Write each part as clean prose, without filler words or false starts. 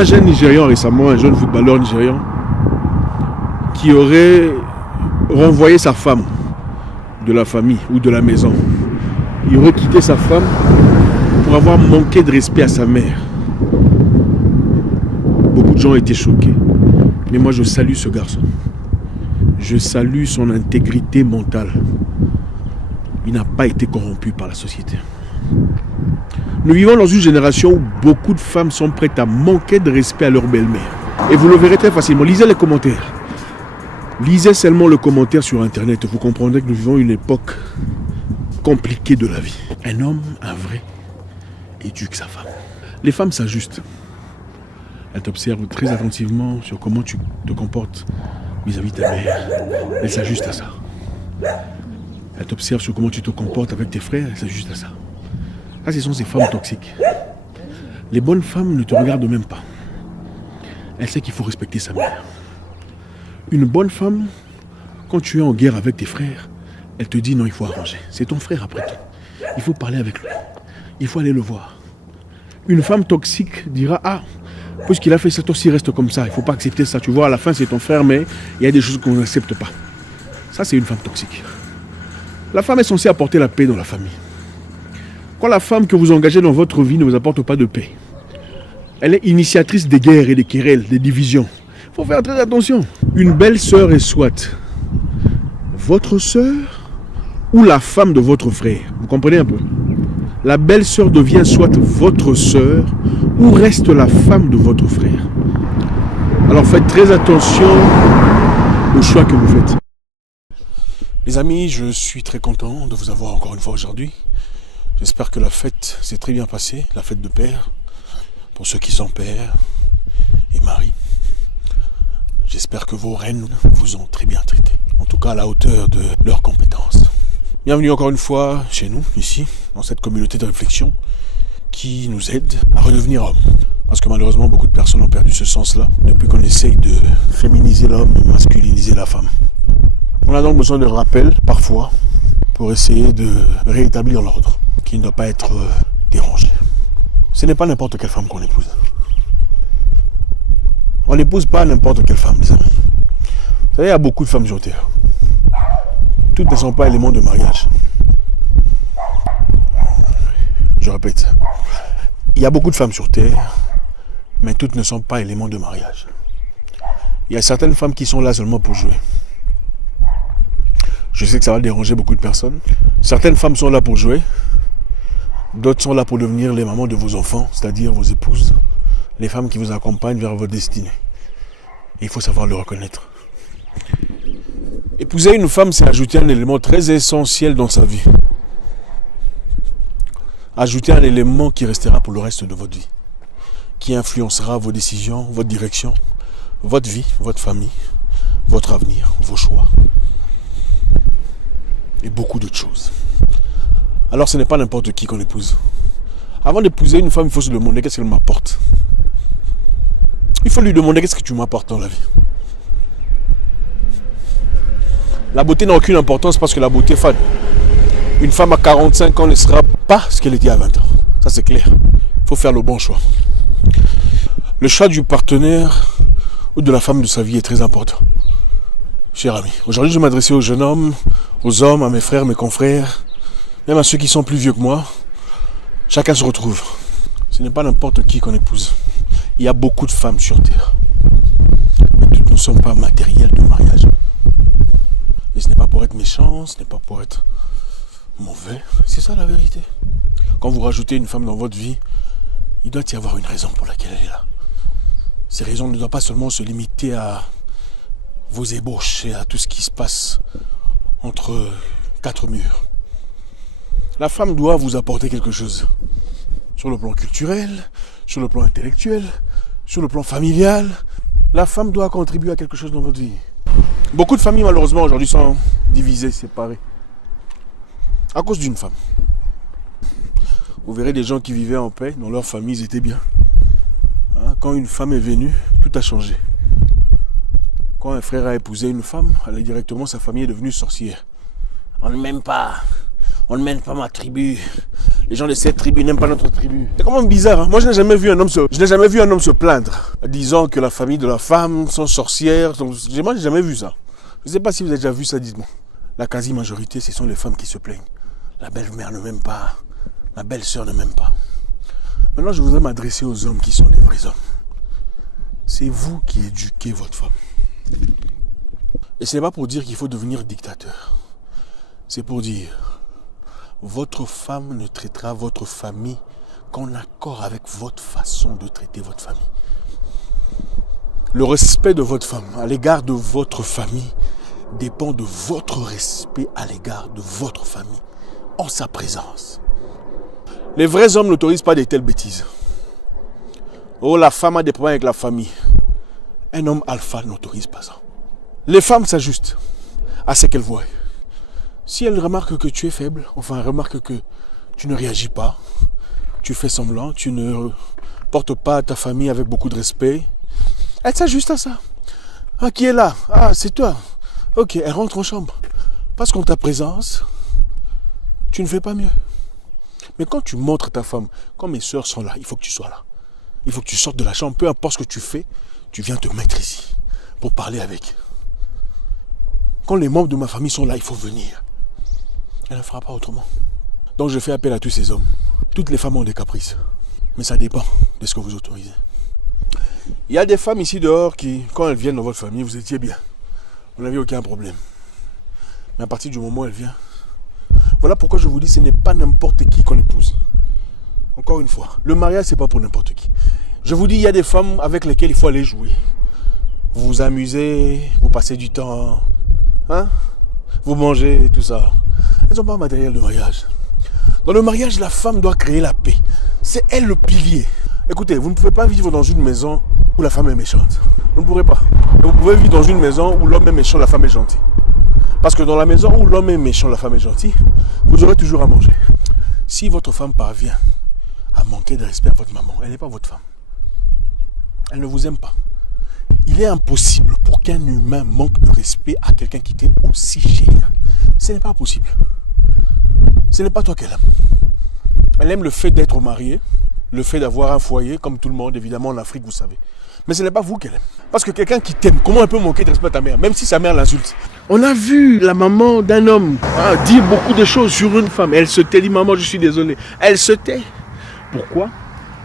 un jeune Nigérian récemment, un jeune footballeur nigérian, qui aurait renvoyé sa femme de la famille ou de la maison. Il aurait quitté sa femme pour avoir manqué de respect à sa mère. Beaucoup de gens étaient choqués. Mais moi, je salue ce garçon. Je salue son intégrité mentale. Il n'a pas été corrompu par la société. Nous vivons dans une génération où beaucoup de femmes sont prêtes à manquer de respect à leur belle-mère. Et vous le verrez très facilement. Lisez les commentaires. Lisez seulement le commentaire sur Internet. Vous comprendrez que nous vivons une époque compliquée de la vie. Un homme, un vrai, éduque sa femme. Les femmes s'ajustent. Elles t'observent très attentivement sur comment tu te comportes vis-à-vis de ta mère. Elles s'ajustent à ça. Elles t'observent sur comment tu te comportes avec tes frères. Elles s'ajustent à ça. Ça, ce sont ces femmes toxiques. Les bonnes femmes ne te regardent même pas. Elles savent qu'il faut respecter sa mère. Une bonne femme, quand tu es en guerre avec tes frères, elle te dit non, il faut arranger. C'est ton frère après tout. Il faut parler avec lui. Il faut aller le voir. Une femme toxique dira ah, puisqu'il a fait ça, toi aussi reste comme ça. Il ne faut pas accepter ça. Tu vois, à la fin c'est ton frère, mais il y a des choses qu'on n'accepte pas. Ça, c'est une femme toxique. La femme est censée apporter la paix dans la famille. Quand la femme que vous engagez dans votre vie ne vous apporte pas de paix, elle est initiatrice des guerres et des querelles, des divisions. Il faut faire très attention. Une belle sœur est soit votre sœur ou la femme de votre frère. Vous comprenez un peu? La belle sœur devient soit votre sœur ou reste la femme de votre frère. Alors faites très attention au choix que vous faites. Les amis, je suis très content de vous avoir encore une fois aujourd'hui. J'espère que la fête s'est très bien passée, la fête de père, pour ceux qui sont pères et maris. J'espère que vos reines vous ont très bien traité, en tout cas à la hauteur de leurs compétences. Bienvenue encore une fois chez nous, ici, dans cette communauté de réflexion qui nous aide à redevenir hommes. Parce que malheureusement, beaucoup de personnes ont perdu ce sens-là depuis qu'on essaye de féminiser l'homme et masculiniser la femme. On a donc besoin de rappels, parfois, pour essayer de rétablir l'ordre, qui ne doit pas être dérangé. Ce n'est pas n'importe quelle femme qu'on épouse. On n'épouse pas n'importe quelle femme, les amis. Vous savez, il y a beaucoup de femmes sur terre. Toutes ne sont pas éléments de mariage. Je répète. Il y a beaucoup de femmes sur terre, mais toutes ne sont pas éléments de mariage. Il y a certaines femmes qui sont là seulement pour jouer. Je sais que ça va déranger beaucoup de personnes. Certaines femmes sont là pour jouer. D'autres sont là pour devenir les mamans de vos enfants, c'est-à-dire vos épouses, les femmes qui vous accompagnent vers votre destinée. Et il faut savoir le reconnaître. Épouser une femme, c'est ajouter un élément très essentiel dans sa vie. Ajouter un élément qui restera pour le reste de votre vie, qui influencera vos décisions, votre direction, votre vie, votre famille, votre avenir, vos choix. Et beaucoup d'autres choses. Alors ce n'est pas n'importe qui qu'on épouse. Avant d'épouser une femme, il faut se demander qu'est-ce qu'elle m'apporte. Il faut lui demander qu'est-ce que tu m'apportes dans la vie. La beauté n'a aucune importance parce que la beauté fade. Une femme à 45 ans ne sera pas ce qu'elle était à 20 ans. Ça c'est clair. Il faut faire le bon choix. Le choix du partenaire ou de la femme de sa vie est très important. Cher ami, aujourd'hui je vais m'adresser aux jeunes hommes, aux hommes, à mes frères, mes confrères, même à ceux qui sont plus vieux que moi. Chacun se retrouve. Ce n'est pas n'importe qui qu'on épouse. Il y a beaucoup de femmes sur terre. Mais toutes ne sont pas matérielles de mariage. Et ce n'est pas pour être méchant, ce n'est pas pour être mauvais. C'est ça la vérité. Quand vous rajoutez une femme dans votre vie, il doit y avoir une raison pour laquelle elle est là. Ces raisons ne doivent pas seulement se limiter à vos ébauches et à tout ce qui se passe entre quatre murs. La femme doit vous apporter quelque chose. Sur le plan culturel, sur le plan intellectuel, sur le plan familial. La femme doit contribuer à quelque chose dans votre vie. Beaucoup de familles malheureusement aujourd'hui sont divisées, séparées. À cause d'une femme. Vous verrez des gens qui vivaient en paix, dans leur famille ils étaient bien. Quand une femme est venue, tout a changé. Quand un frère a épousé une femme, sa famille est devenue sorcière. On ne m'aime pas ma tribu, Les gens de cette tribu n'aiment pas notre tribu. C'est quand même bizarre. Hein? Moi, je n'ai jamais vu un homme se plaindre, disant que la famille de la femme sont sorcières. Moi, je n'ai jamais vu ça. Je ne sais pas si vous avez déjà vu ça, dites-moi. La quasi-majorité, ce sont les femmes qui se plaignent. La belle-mère ne m'aime pas. La belle-sœur ne m'aime pas. Maintenant, je voudrais m'adresser aux hommes qui sont des vrais hommes. C'est vous qui éduquez votre femme. Et ce n'est pas pour dire qu'il faut devenir dictateur. C'est pour dire, votre femme ne traitera votre famille qu'en accord avec votre façon de traiter votre famille. Le respect de votre femme à l'égard de votre famille dépend de votre respect à l'égard de votre famille en sa présence. Les vrais hommes n'autorisent pas de telles bêtises. Oh, la femme a des problèmes avec la famille. Un homme alpha n'autorise pas ça. Les femmes s'ajustent à ce qu'elles voient. Si elles remarquent que tu es faible, enfin remarquent que tu ne réagis pas, tu fais semblant, tu ne portes pas ta famille avec beaucoup de respect, elles s'ajustent à ça. Ah, qui est là? Ah, c'est toi. Ok, elle rentre en chambre. Parce qu'en ta présence, tu ne fais pas mieux. Mais quand tu montres ta femme, quand mes soeurs sont là, il faut que tu sois là. Il faut que tu sortes de la chambre, peu importe ce que tu fais, tu viens te mettre ici pour parler avec. Quand les membres de ma famille sont là, il faut venir. Elle ne fera pas autrement. Donc je fais appel à tous ces hommes. Toutes les femmes ont des caprices. Mais ça dépend de ce que vous autorisez. Il y a des femmes ici dehors qui, quand elles viennent dans votre famille, vous étiez bien. Vous n'avez aucun problème. Mais à partir du moment où elle vient, voilà pourquoi je vous dis, ce n'est pas n'importe qui qu'on épouse. Encore une fois, le mariage, ce n'est pas pour n'importe qui. Je vous dis, il y a des femmes avec lesquelles il faut aller jouer. Vous vous amusez, vous passez du temps, hein? Vous mangez, tout ça. Elles n'ont pas un matériel de mariage. Dans le mariage, la femme doit créer la paix. C'est elle le pilier. Écoutez, vous ne pouvez pas vivre dans une maison où la femme est méchante. Vous ne pourrez pas. Vous pouvez vivre dans une maison où l'homme est méchant, la femme est gentille. Parce que dans la maison où l'homme est méchant, la femme est gentille, vous aurez toujours à manger. Si votre femme parvient à manquer de respect à votre maman, elle n'est pas votre femme. Elle ne vous aime pas. Il est impossible pour qu'un humain manque de respect à quelqu'un qui t'est aussi cher. Ce n'est pas possible. Ce n'est pas toi qu'elle aime. Elle aime le fait d'être mariée, le fait d'avoir un foyer, comme tout le monde, évidemment, en Afrique, vous savez. Mais ce n'est pas vous qu'elle aime. Parce que quelqu'un qui t'aime, comment elle peut manquer de respect à ta mère, même si sa mère l'insulte? On a vu la maman d'un homme dire beaucoup de choses sur une femme. Elle se tait, dit maman, je suis désolé. Elle se tait. Pourquoi?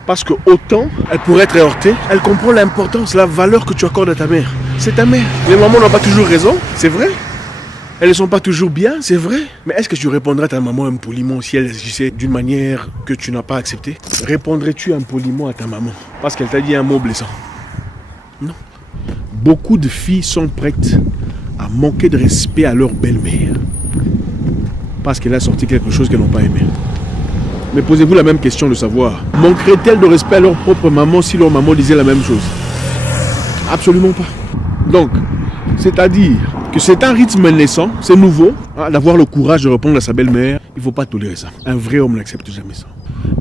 Parce que autant elle pourrait être heurtée, elle comprend l'importance, la valeur que tu accordes à ta mère. C'est ta mère. Les mamans n'ont pas toujours raison, c'est vrai. Elles ne sont pas toujours bien, c'est vrai. Mais est-ce que tu répondrais à ta maman impoliment si elle agissait d'une manière que tu n'as pas acceptée? Répondrais-tu impoliment à ta maman parce qu'elle t'a dit un mot blessant? Non. Beaucoup de filles sont prêtes à manquer de respect à leur belle-mère parce qu'elle a sorti quelque chose qu'elles n'ont pas aimé. Mais posez-vous la même question de savoir, manqueraient-elles de respect à leur propre maman si leur maman disait la même chose? Absolument pas. Donc, c'est-à-dire que c'est un rythme naissant, c'est nouveau, d'avoir le courage de répondre à sa belle-mère. Il ne faut pas tolérer ça. Un vrai homme n'accepte jamais ça.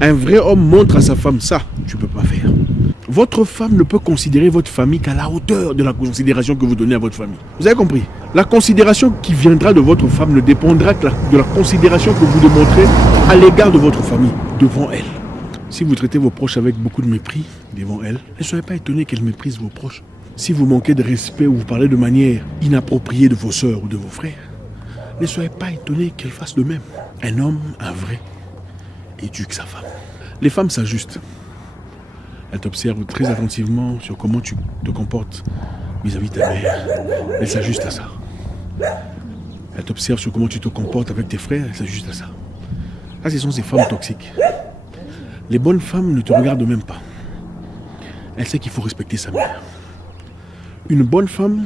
Un vrai homme montre à sa femme ça, tu ne peux pas faire. Votre femme ne peut considérer votre famille qu'à la hauteur de la considération que vous donnez à votre famille. Vous avez compris? La considération qui viendra de votre femme ne dépendra que de la considération que vous démontrez à l'égard de votre famille, devant elle. Si vous traitez vos proches avec beaucoup de mépris devant elle, ne soyez pas étonné qu'elle méprise vos proches. Si vous manquez de respect ou vous parlez de manière inappropriée de vos sœurs ou de vos frères, ne soyez pas étonné qu'elle fasse de même. Un homme, un vrai, éduque sa femme. Les femmes s'ajustent. Elles t'observent très attentivement sur comment tu te comportes vis-à-vis de ta mère. Elles s'ajustent à ça. Elles t'observent sur comment tu te comportes avec tes frères. Elles s'ajustent à ça. Ça, ce sont ces femmes toxiques. Les bonnes femmes ne te regardent même pas. Elles savent qu'il faut respecter sa mère. Une bonne femme,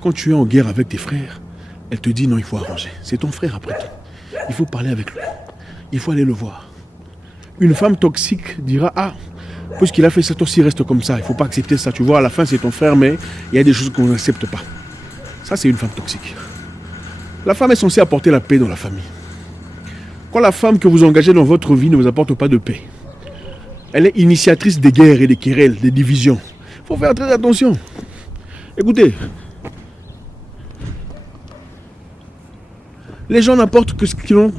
quand tu es en guerre avec tes frères, elle te dit non, il faut arranger. C'est ton frère après tout. Il faut parler avec lui. Il faut aller le voir. Une femme toxique dira ah, puisqu'il a fait ça, toi aussi reste comme ça. Il ne faut pas accepter ça. Tu vois, à la fin, c'est ton frère, mais il y a des choses qu'on n'accepte pas. Ça, c'est une femme toxique. La femme est censée apporter la paix dans la famille. Quand la femme que vous engagez dans votre vie ne vous apporte pas de paix, elle est initiatrice des guerres et des querelles, des divisions. Il faut faire très attention. Écoutez, les gens n'apportent que ce qu'ils ont.